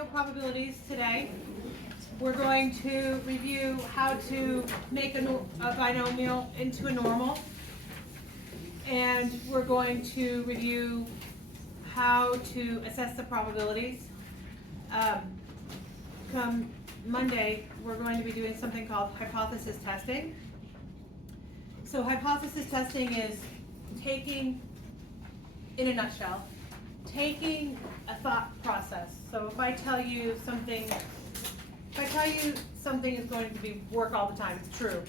binomial probabilities today. We're going to review how to make a binomial into a normal. And we're going to review how to assess the probabilities. Come Monday, we're going to be doing something called hypothesis testing. So hypothesis testing is taking, in a nutshell, taking a thought process. So if I tell you something is going to work all the time, it's true.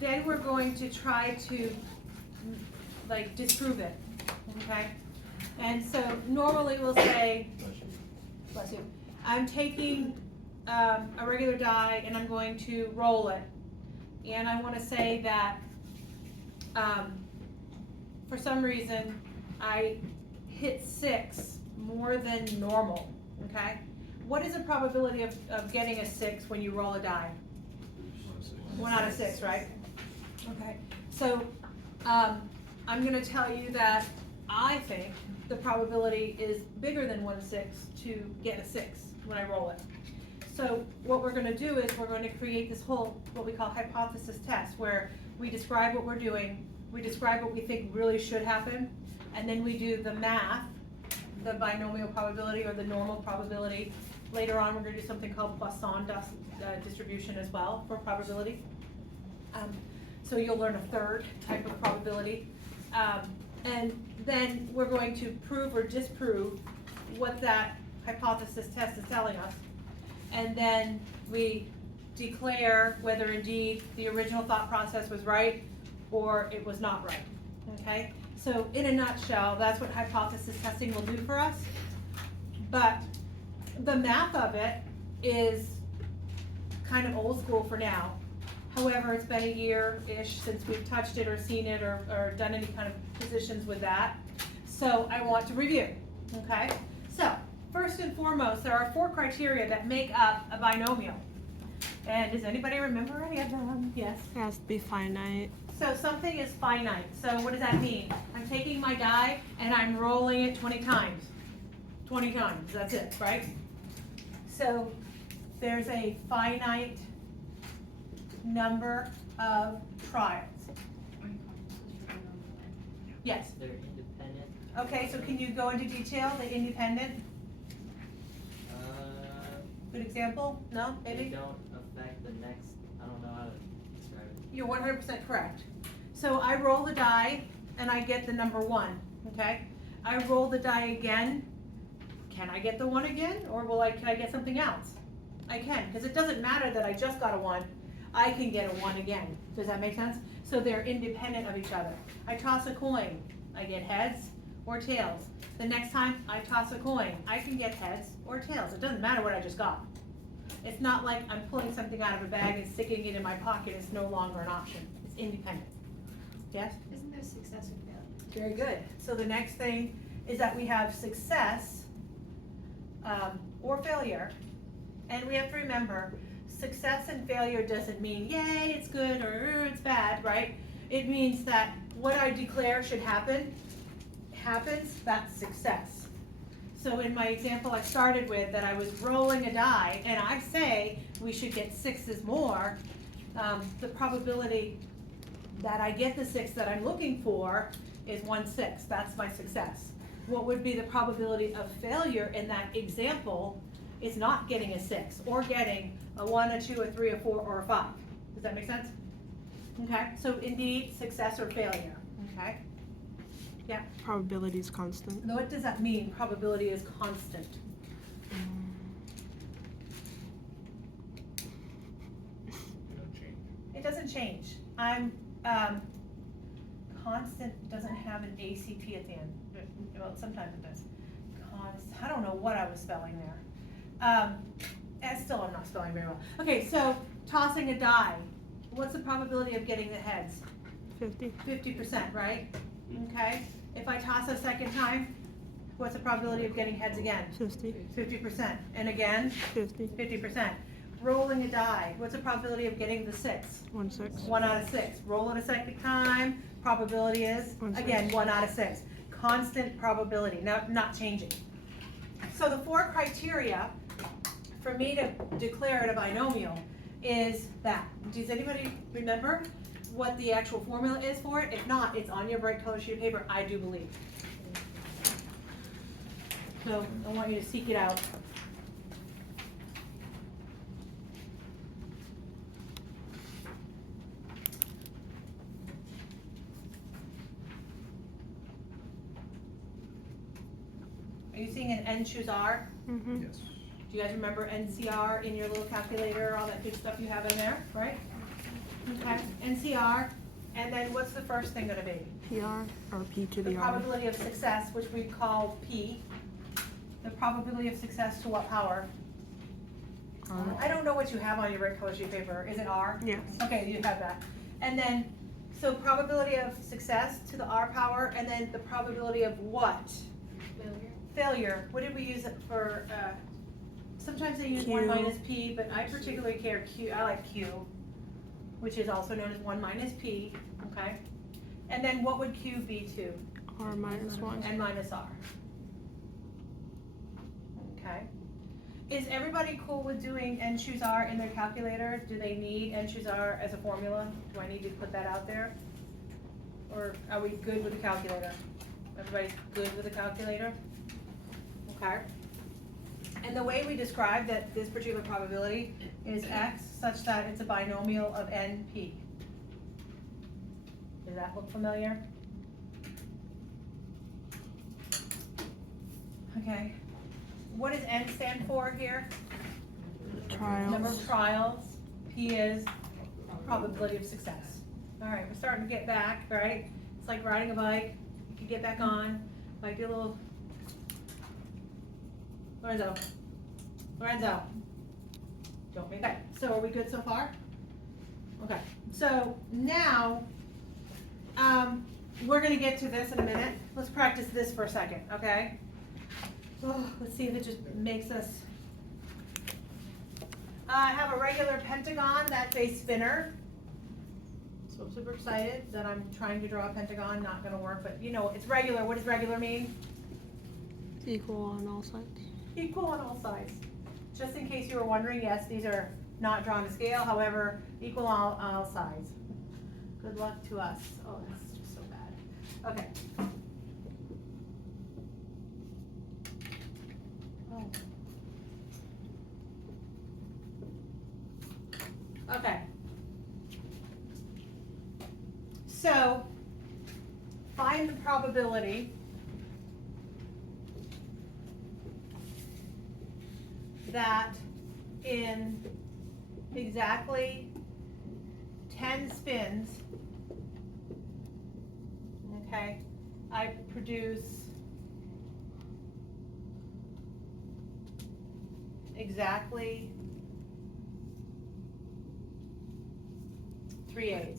Then we're going to try to disprove it, okay? And so normally we'll say, bless you, I'm taking a regular die and I'm going to roll it. And I want to say that for some reason I hit 6 more than normal, okay? What is the probability of getting a 6 when you roll a die? 1 out of 6, right? Okay, so I'm going to tell you that I think the probability is bigger than 1/6 to get a 6 when I roll it. So what we're going to do is we're going to create this whole, what we call hypothesis test, where we describe what we're doing, we describe what we think really should happen, and then we do the math, the binomial probability or the normal probability. Later on, we're going to do something called Poisson distribution as well for probability. So you'll learn a third type of probability. And then we're going to prove or disprove what that hypothesis test is telling us. And then we declare whether indeed the original thought process was right or it was not right, okay? So in a nutshell, that's what hypothesis testing will do for us. But the math of it is kind of old school for now. However, it's been a year-ish since we've touched it or seen it or done any kind of positions with that. So I want to review, okay? So first and foremost, there are 4 criteria that make up a binomial. And does anybody remember any of them? Yes? It has to be finite. So something is finite. So what does that mean? I'm taking my die and I'm rolling it 20 times. 20 times, that's it, right? So there's a finite number of trials. Yes. They're independent. Okay, so can you go into detail, the independent? Good example? No, maybe? They don't affect the next, I don't know how to describe it. You're 100% correct. So I roll the die and I get the number 1, okay? I roll the die again. Can I get the 1 again? Or can I get something else? I can, because it doesn't matter that I just got a 1. I can get a 1 again. Does that make sense? So they're independent of each other. I toss a coin. I get heads or tails. The next time I toss a coin, I can get heads or tails. It doesn't matter what I just got. It's not like I'm pulling something out of a bag and sticking it in my pocket. It's no longer an option. It's independent. Yes? Isn't there success or failure? Very good. So the next thing is that we have success or failure. And we have to remember, success and failure doesn't mean, yay, it's good or it's bad, right? It means that what I declare should happen, happens, that's success. So in my example I started with, that I was rolling a die, and I say we should get 6s more, the probability that I get the 6 that I'm looking for is 1/6. That's my success. What would be the probability of failure in that example is not getting a 6 or getting a 1, a 2, a 3, a 4, or a 5. Does that make sense? Okay, so indeed, success or failure, okay? Yeah. Probability is constant. Now what does that mean, probability is constant? It doesn't change. I'm, constant doesn't have an ACT at the end. Well, sometimes it does. I don't know what I was spelling there. And still I'm not spelling very well. Okay, so tossing a die. What's the probability of getting the heads? 50. 50%, right? Okay. If I toss a second time, what's the probability of getting heads again? 50. 50%. And again? 50. 50%. Rolling a die. What's the probability of getting the 6? 1/6. 1 out of 6. Roll it a second time. Probability is, 1/6. again, 1 out of 6. Constant probability, not changing. So the 4 criteria for me to declare it a binomial is that. Does anybody remember what the actual formula is for it? If not, it's on your bright color sheet of paper, I do believe. So I want you to seek it out. Are you seeing an N choose R? Mm-hmm. Yes. Do you guys remember NCR in your little calculator, all that good stuff you have in there, right? Okay, NCR, and then what's the first thing gonna be? PR or P to The the R. probability of success, which we call P. The probability of success to what power? R. I don't know what you have on your red color sheet of paper, is it R? Yes. Okay, you have that. And then, so probability of success to the R power, and then the probability of what? Failure. Failure, what did we use it for, sometimes they use Q. 1 minus P, but I particularly care Q, I like Q, which is also known as 1 minus P, okay? And then what would Q be to? R minus 1. N minus R. Okay. Is everybody cool with doing N choose R in their calculator? Do they need N choose R as a formula? Do I need to put that out there? Or are we good with the calculator? Everybody's good with the calculator? Okay. And the way we describe that this particular probability is X such that it's a binomial of NP. Does that look familiar? Okay. What does N stand for here? Number Trials. of trials. P is probability of success. All right, we're starting to get back, right? It's like riding a bike. You can get back on. Might be a little. Lorenzo. Don't make that. So are we good so far? Okay. So now, we're gonna get to this in a minute. Let's practice this for a second, okay? Oh, let's see if it just makes us. I have a regular pentagon that's a spinner. So I'm super excited that I'm trying to draw a pentagon, not gonna work, but you know, it's regular. What does regular mean? Equal on all sides. Equal on all sides. Just in case you were wondering, yes, these are not drawn to scale, however, equal on all sides. Good luck to us. Oh, that's just so bad. Okay. Oh. Okay. So, find the probability that in exactly 10 spins, okay, I produce exactly 3 A's.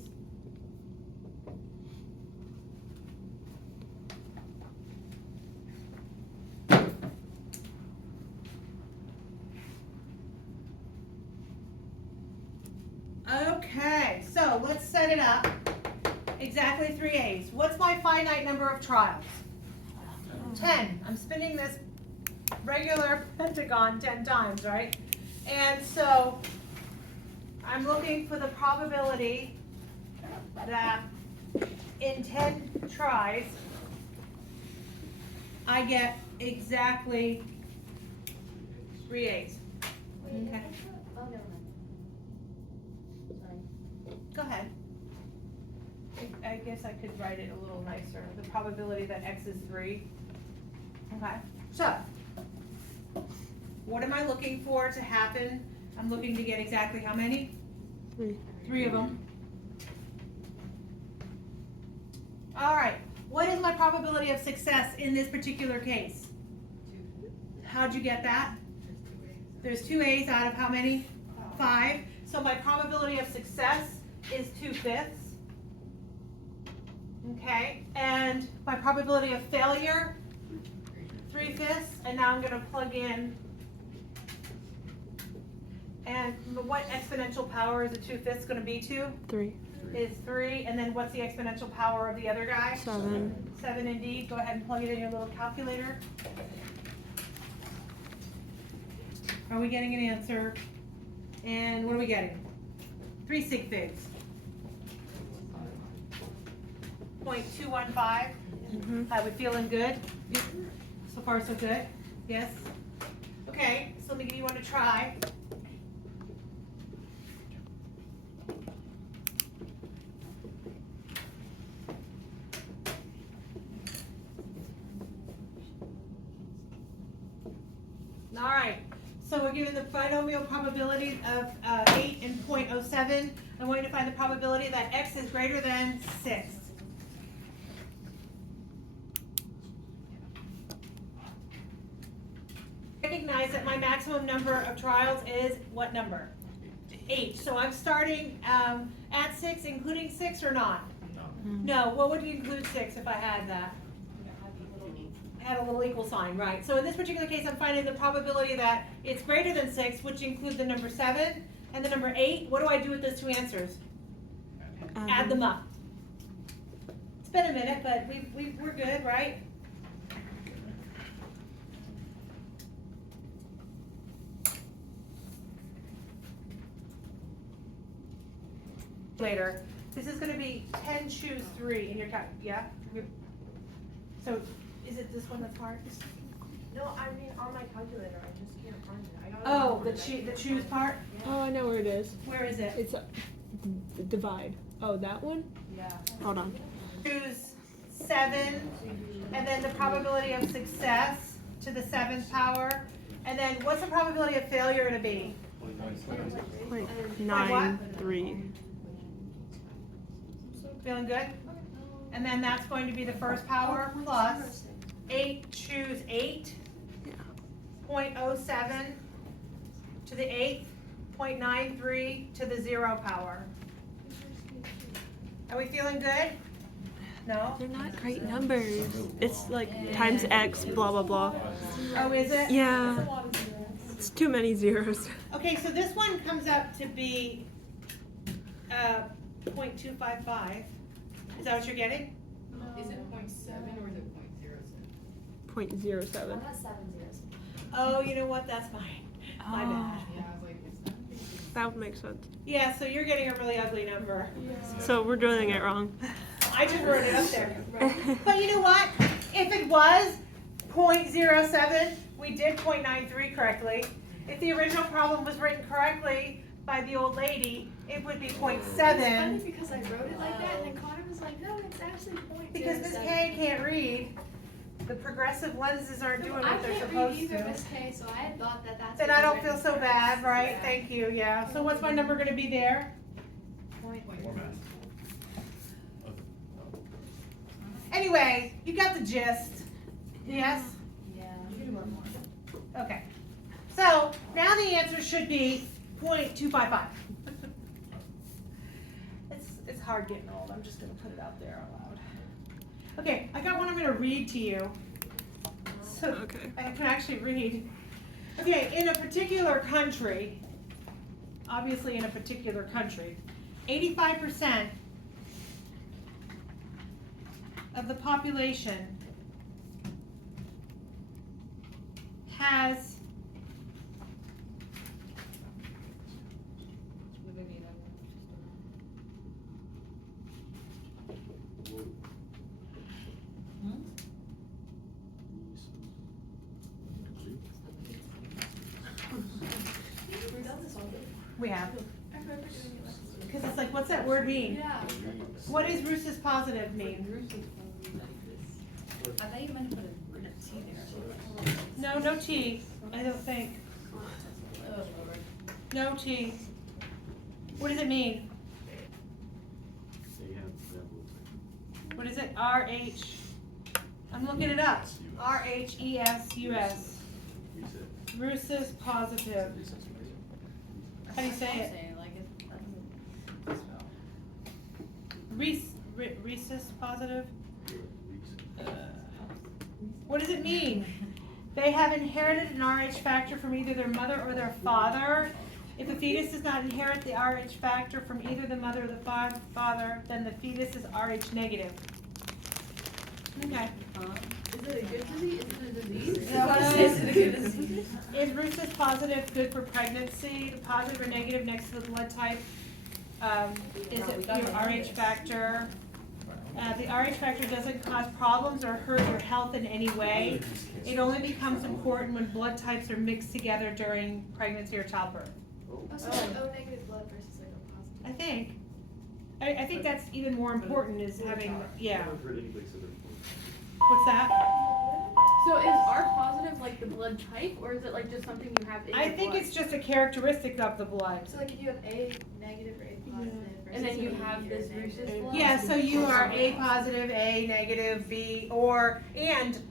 Okay, so let's set it up. Exactly 3 A's. What's my finite number of trials? 10. I'm spinning this regular pentagon 10 times, right? And so I'm looking for the probability that in 10 tries I get exactly 3 A's. Okay. Oh, never mind. Sorry. Go ahead. I guess I could write it a little nicer. The probability that X is 3. Okay, so what am I looking for to happen? I'm looking to get exactly how many? 3. 3 of them. All right, what is my probability of success in this particular case? How'd you get that? There's 2 A's out of how many? 5. So my probability of success is 2/5. Okay, and my probability of failure, 3/5. And now I'm gonna plug in. And what exponential power is a 2/5 gonna be to? 3. Is 3, and then what's the exponential power of the other guy? 7. 7 indeed. Go ahead and plug it in your little calculator. Are we getting an answer? And what are we getting? 3 sig figs. 0.215. Are we feeling good? So far so good? Yes? Okay, so let me give you one to try. All right, so we're given the binomial probability of 8 and 0.07. I want you to find the probability that x is greater than 6. Recognize that my maximum number of trials is what number? 8. So I'm starting at 6, including 6 or not? No. What would include 6 if I had that? Had a little equal sign, right? So in this particular case, I'm finding the probability that it's greater than 6, which includes the number 7 and the number 8. What do I do with those two answers? Add them up. It's been a minute, but we're good, right? Later. This is going to be 10 choose 3 in your calc. Yeah? So is it this one that's hard? No, I mean on my calculator, I just can't find it. I got it Oh, on the choose part? Oh, I know where it is. Where is it? It's a divide. Oh, that one? Yeah. Hold on. Choose 7, and then the probability of success to the 7th power. And then what's the probability of failure going to be? 0.93. Feeling good? And then that's going to be the first power plus 8 choose 8, Yeah. 0.07 to the 8th, 0.93 to the 0 power. Are we feeling good? No? They're not great numbers. It's like times x, blah, blah, blah. Oh, is it? Yeah. It's too many zeros. Okay, so this one comes up to be 0.255. Is that what you're getting? Is it 0.7 or is it 0.07? 0.07. I got 7 zeros. Oh, you know what? That's fine. My bad. Yeah, I was like, it's That would make sense. Yeah, so you're getting a really ugly number. So we're doing it wrong. I just wrote it up there. But you know what? If it was 0.07, we did 0.93 correctly. If the original problem was written correctly by the old lady, it would be 0.7. It's funny because I wrote it like that, and then Connor was like, no, it's actually 0.07. Because Miss K can't read. The progressive lenses aren't doing what they're I can't supposed read either, to. Miss K, so I had thought that that's Then what I you don't read feel so first. bad, right? Yeah. Thank you, yeah. So what's my number gonna be there? Anyway, you got the gist. Yes? Yeah. You can work more. Okay. So now the answer should be 0.255. It's hard getting old. I'm just gonna put it out there out loud. Okay, I got one I'm gonna read to you. So Okay. I can actually read. Okay, in a particular country, obviously in a particular country, 85% of the population has We've done this already. we have. I remember doing it last week. Because it's like, what's that word mean? Yeah. What does Roos's positive mean? I thought you meant to put a T there. No, no T, I don't think. No T. What does it mean? What is it? RH. I'm looking it up. RHESUS. Roos's positive. How do you say it? Like it. Rhesus positive? What does it mean? They have inherited an RH factor from either their mother or their father. If a fetus does not inherit the RH factor from either the mother or the father, then the fetus is RH negative. Okay. Is Is it a good disease? Is it a disease? So, Is it a good disease? is rhesus positive good for pregnancy? The positive or negative next to the blood type? Is it your RH factor? The RH factor doesn't cause problems or hurt your health in any way. It only becomes important when blood types are mixed together during pregnancy or childbirth. Oh, so like O negative blood versus like O I positive. think. I think that's even more important is having, yeah. What's that? So is R positive like the blood type, or is it like just something you have in I your think blood? it's just a characteristic of the blood. So like if you have A negative or A positive versus And then you B have or this negative. rhesus blood? Yeah, so you are A positive, A negative, B, and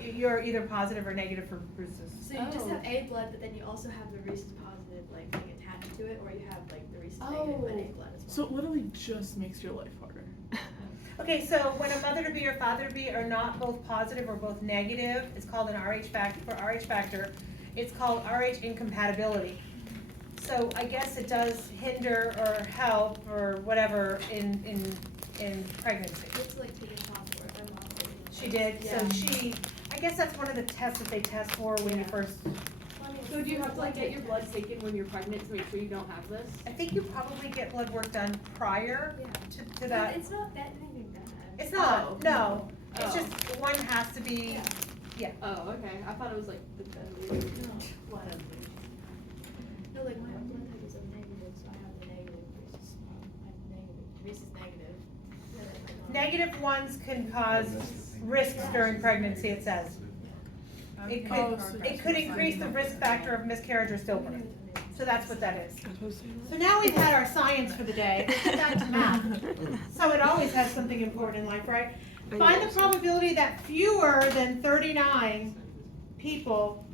you're either positive or negative for rhesus. So you just Oh. have A blood, but then you also have the rhesus positive like being attached to it, or you have like the rhesus negative and A blood as well. So it literally just makes your life harder. Okay, so when a mother-to-be or father-to-be are not both positive or both negative, it's called an RH factor. For RH factor, it's called RH incompatibility. So I guess it does hinder or help or whatever in pregnancy. It's like being top for it. My mom did it. She did, so I guess that's one of the tests that they test for when you first, So do you have to like get your blood taken when you're pregnant to make sure you don't have this? I think you probably get blood work done prior Yeah. to But that. it's not that anything bad. It's not, no, it's Oh. just one has to be, Oh, okay. I thought it was like the deadly. No, like my blood type is O negative, so I have the negative versus I have negative. Rhesus negative. Yeah, that's my mom. negative ones can cause risks during pregnancy, it says. It could increase the risk factor of miscarriage or stillbirth. So that's what that is. So now we've had our science for the day. Let's get back to math. So it always has something important in life, right? Find the probability that fewer than 39 people,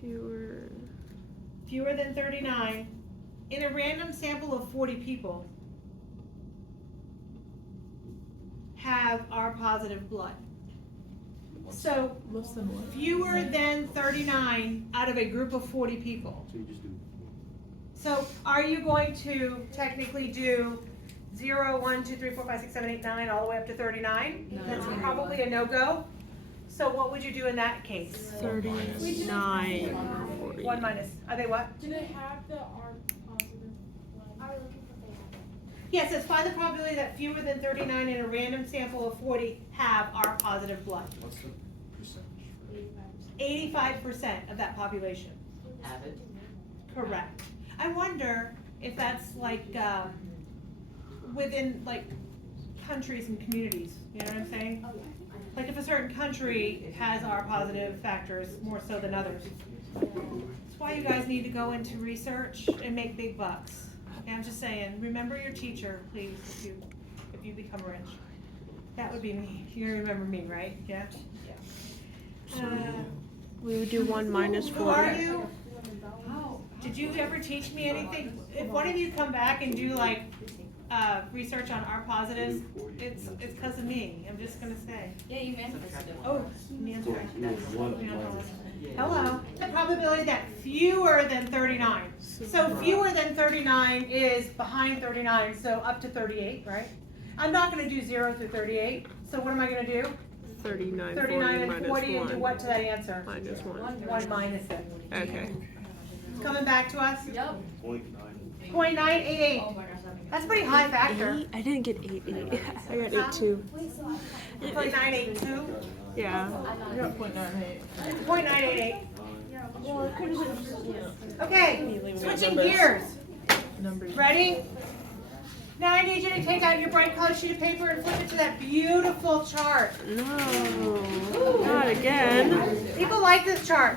fewer than 39, in a random sample of 40 people have R positive blood. So fewer than 39 out of a group of 40 people. So you just do. So are you going to technically do 0, 1, 2, 3, 4, 5, 6, 7, 8, 9, all the way up to 39? No. That's probably a no-go. So what would you do in that case? 39. 1 minus, are they what? Do they have the R positive blood? Are we looking for the Yes, it's find the probability that fewer than 39 in a random sample of 40 have R positive blood. What's the percentage? 85% of that population. Avid. Correct. I wonder if that's like, within like countries and communities, you know what I'm saying? Like if a certain country has R positive factors more so than others. That's why you guys need to go into research and make big bucks. Okay, I'm just saying, remember your teacher, please, if you become rich. That would be me. You remember me, right? Yeah? Yeah. We would do 1 minus Who 4. are you? Did you ever teach me anything? If one of you come back and do like, research on R positives, it's because of me, I'm just gonna say. Yeah, you manifested. Oh, Nan's So right. you have one minus. Hello. The probability that fewer than 39. So fewer than 39 is behind 39, so up to 38, right? I'm not gonna do 0 through 38, so what am I gonna do? 39, 39 and 40 and do 1. what to that answer? Minus 1. 1 minus it. Okay. It's coming back to us? Yep. 0.9. 0.988. That's a pretty high factor. 8? I didn't get 8. I got 8 too. 0.982. Yeah. It's 0.988. Okay, switching gears. Ready? Now I need you to take out your bright colored sheet of paper and flip it to that beautiful chart. No. Not again. People like this chart.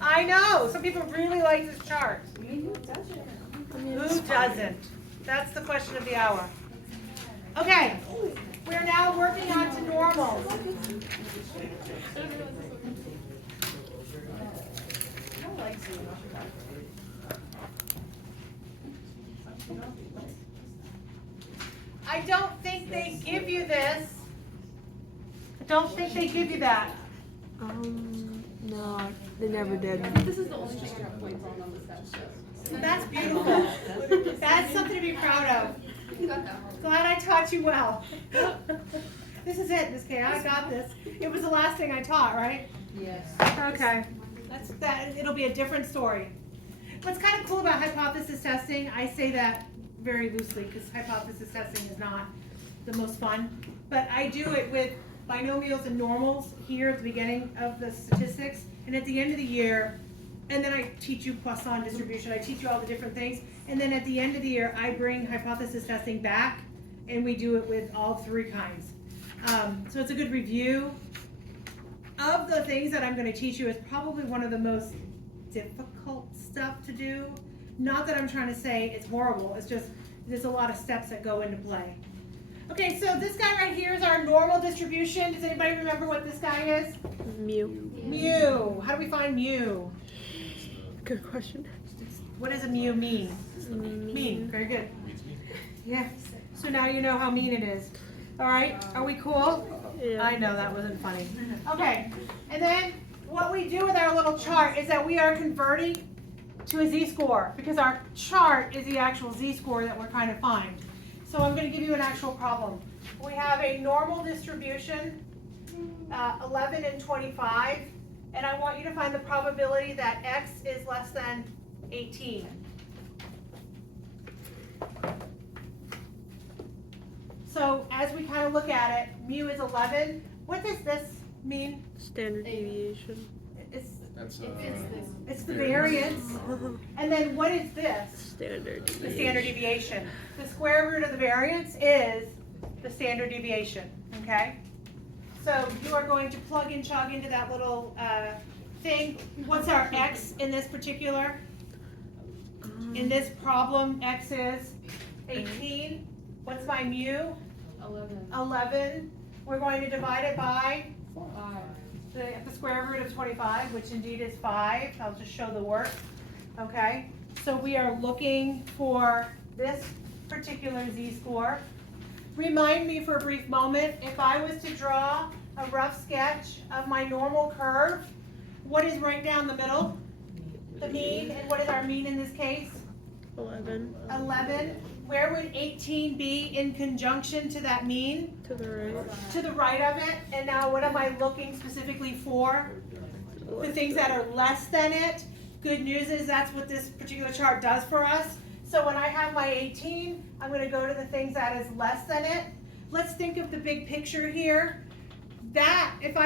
I know, some people really like this chart. Who doesn't? That's the question of the hour. Okay, we're now working on to normals. I don't think they give you this. I don't think they give you that. No, they never did. This is the only thing I got points on the steps. So that's beautiful. That's something to be proud of. Glad I taught you well. This is it, Miss Kay, I got this. It was the last thing I taught, right? Yes. Okay, it'll be a different story. What's kind of cool about hypothesis testing, I say that very loosely because hypothesis testing is not the most fun, but I do it with binomials and normals here at the beginning of the statistics, and at the end of the year, and then I teach you Poisson distribution, I teach you all the different things, and then at the end of the year, I bring hypothesis testing back, and we do it with all three kinds. So it's a good review. Of the things that I'm going to teach you, is probably one of the most difficult stuff to do. Not that I'm trying to say it's horrible, it's just there's a lot of steps that go into play. Okay, so this guy right here is our normal distribution. Does anybody remember what this guy is? Mu. Mu. How do we find mu? Good question. What does a mu mean? Mean. Very good. Yeah. So now you know how mean it is. All right. Are we cool? Yeah. I know that wasn't funny. Okay. And then what we do with our little chart is that we are converting to a z-score because our chart is the actual z-score that we're trying to find. So I'm going to give you an actual problem. We have a normal distribution, 11 and 25, and I want you to find the probability that x is less than 18. So as we kind of look at it, mu is 11. What does this mean? Standard deviation. It's the variance. And then what is this? Standard The deviation. standard deviation. The square root of the variance is the standard deviation, okay? So you are going to plug and chug into that little thing. What's our x in this particular? In this problem, x is 18. What's my mu? 11. 11. We're going to divide it by 5. the square root of 25, which indeed is 5. I'll just show the work. Okay, so we are looking for this particular z-score. Remind me for a brief moment, if I was to draw a rough sketch of my normal curve, what is right down the middle? The mean, and what is our mean in this case? 11. 11. Where would 18 be in conjunction to that mean? To the right. To the right of it. And now what am I looking specifically for? The things that are less than it. Good news is that's what this particular chart does for us. So when I have my 18, I'm going to go to the things that is less than it. Let's think of the big picture here. That, if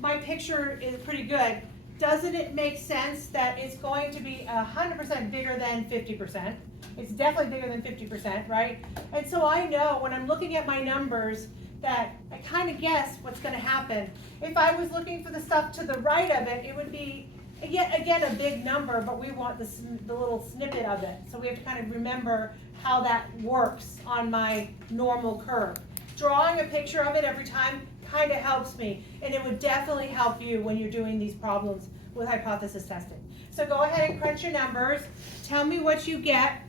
my picture is pretty good, doesn't it make sense that it's going to be 100% bigger than 50%? It's definitely bigger than 50%, right? And so I know when I'm looking at my numbers that I kind of guess what's going to happen. If I was looking for the stuff to the right of it, it would be, again, a big number, but we want the little snippet of it. So we have to kind of remember how that works on my normal curve. Drawing a picture of it every time kind of helps me, and it would definitely help you when you're doing these problems with hypothesis testing. So go ahead and crunch your numbers. Tell me what you get.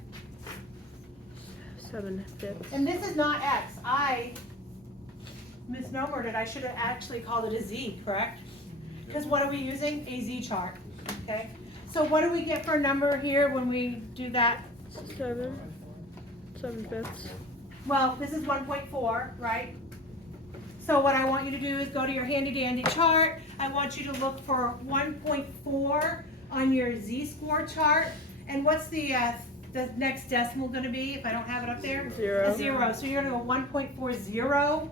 7/5. And this is not x. I misnomered it. I should have actually called it a z, correct? Because what are we using? A z chart. Okay. So what do we get for a number here when we do that? 7/5. Well, this is 1.4, right? So what I want you to do is go to your handy dandy chart. I want you to look for 1.4 on your z-score chart. And what's the next decimal going to be if I don't have it up there? 0. A 0. So you're going to go 1.40.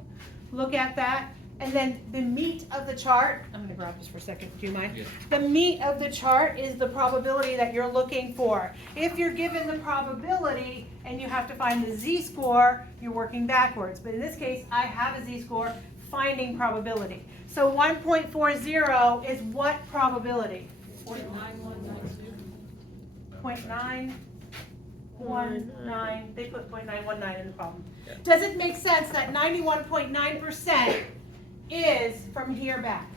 Look at that. And then the meat of the chart, I'm going to grab this for a second, do you mind? Yeah. The meat of the chart is the probability that you're looking for. If you're given the probability and you have to find the z-score, you're working backwards. But in this case, I have a z-score, finding probability. So 1.40 is what probability? 0.919. They put 0.919 in the problem. Does it make sense that 91.9% is from here back?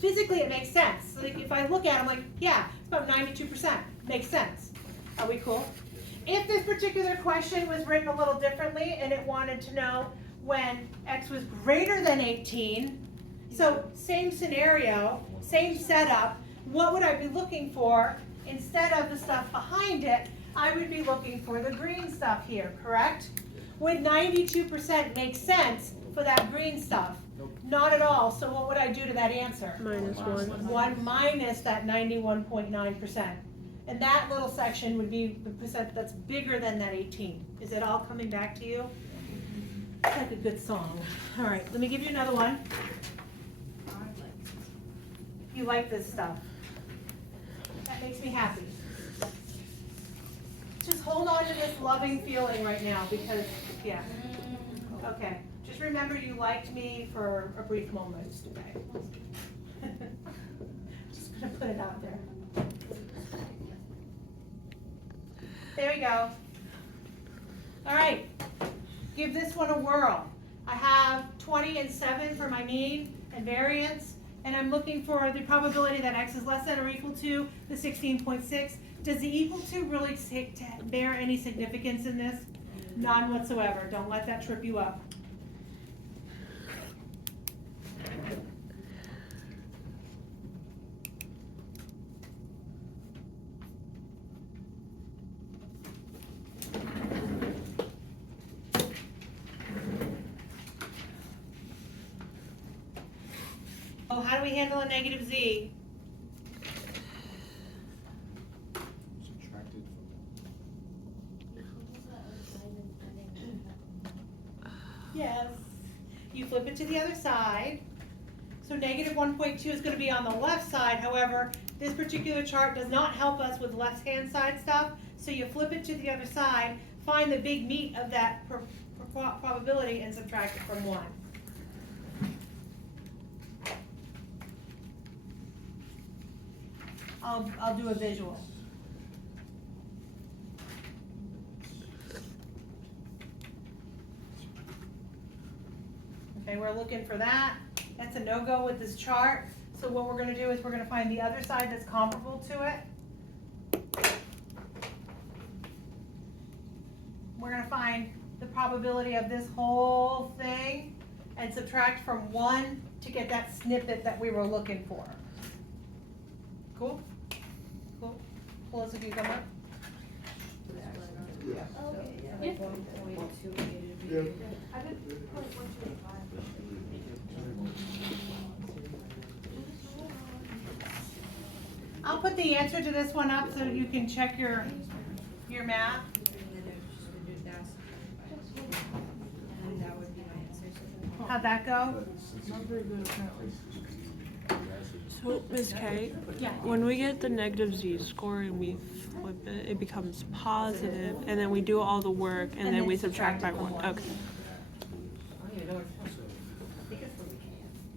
Physically, it makes sense. Like if I look at it, I'm like, yeah, it's about 92%. Makes sense. Are we cool? If this particular question was written a little differently and it wanted to know when x was greater than 18, so same scenario, same setup, what would I be looking for? Instead of the stuff behind it, I would be looking for the green stuff here, correct? Would 92% make sense for that green stuff? Not at all, so what would I do to that answer? -1. 1 minus that 91.9%. And that little section would be the percent that's bigger than that 18. Is it all coming back to you? It's like a good song. All right, let me give you another one. You like this stuff. That makes me happy. Just hold on to this loving feeling right now because, yeah. Okay, just remember you liked me for a brief moment, okay? Just gonna put it out there. There we go. All right, give this one a whirl. I have 20 and 7 for my mean and variance, and I'm looking for the probability that x is less than or equal to the 16.6. Does the equal to really bear any significance in this? None whatsoever. Don't let that trip you up. Oh, how do we handle a negative z? Subtracted Yes. You flip it to the other side. So negative 1.2 is going to be on the left side. However, this particular chart does not help us with left-hand side stuff. So you flip it to the other side, find the big meat of that probability, and subtract it from 1. I'll do a visual. Okay, we're looking for that. That's a no-go with this chart. So what we're gonna do is we're gonna find the other side that's comparable to it. We're gonna find the probability of this whole thing and subtract from 1 to get that snippet that we were looking for. Cool? Cool? Melissa, can you come up? I did 0.1285. I'll put the answer to this one up so you can check your math. How'd that go? So, Ms. K, Yeah. when we get the negative z score and we flip it, it becomes positive, and then we do all the work, and then we subtract by 1. Okay.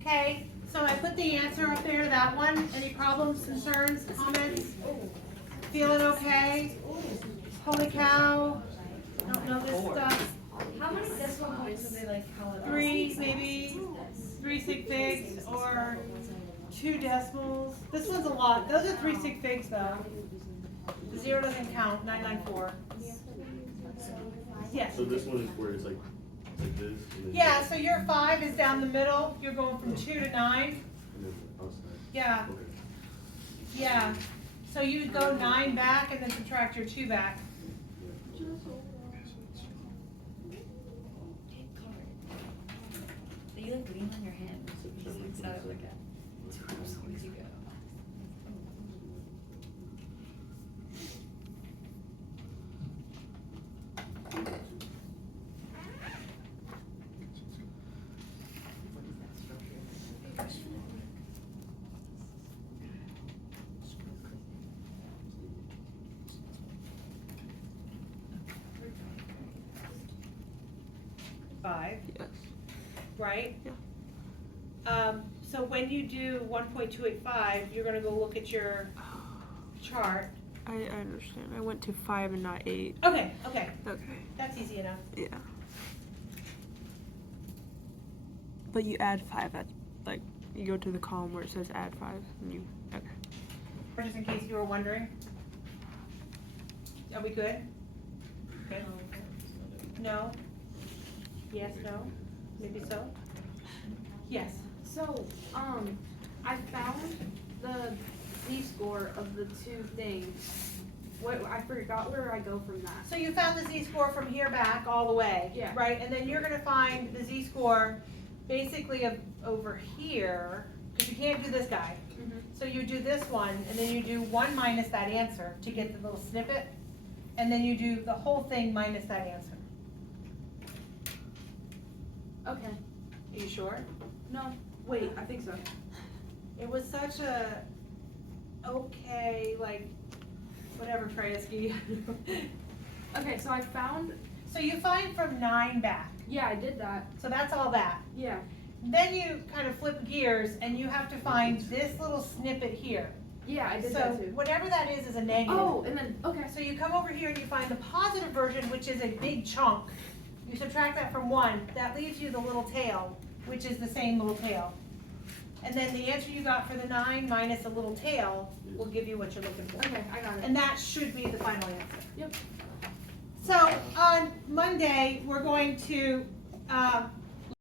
Okay, so I put the answer up there to that one. Any problems, concerns, comments? Feeling okay? Holy cow. Don't know this stuff. How many decimal points would they like call it? 3, maybe 3 sig figs or 2 decimals. This one's a lot. Those are 3 sig figs though. The 0 doesn't count. 994. Yes. So this one is where it's like this? And then Yeah, so your 5 is down the middle. You're going from 2 to 9. And then outside. Yeah. Okay. Yeah. So you would go 9 back and then subtract your 2 back. You like lean on your hand. So like a as long as you go. Five, Yes. right? Yeah. So when you do 1.285, you're gonna go look at your chart. I understand. I went to 5 and not 8. Okay, Okay. that's easy enough. Yeah. But you add 5 at, like, you go to the column where it says add 5, and you, okay. Or just in case you were wondering. Are we good? Good. No? Yes, no? Maybe so? Yes. So, I found the z-score of the two things, What, I forgot where I go from that. So you found the z-score from here back all the way, Yeah. right? And then you're gonna find the z-score basically of over here, because you can't do this guy. Mhm. So you do this one, and then you do 1 minus that answer to get the little snippet, and then you do the whole thing minus that answer. Okay. Are you sure? No, wait, I think so. It was such a, okay, like, whatever, Treyasky. Okay, so I found, So you find from 9 back, yeah, I did that. so that's all that. Yeah. Then you kind of flip gears and you have to find this little snippet here. Yeah, I did So that too. whatever that is a negative. Oh, and then, okay. So you come over here and you find the positive version, which is a big chunk. You subtract that from 1, that leaves you the little tail, which is the same little tail. And then the answer you got for the 9 minus a little tail will give you what you're looking for. Okay, I got it. And that should be the final answer. Yep. So on Monday, we're going to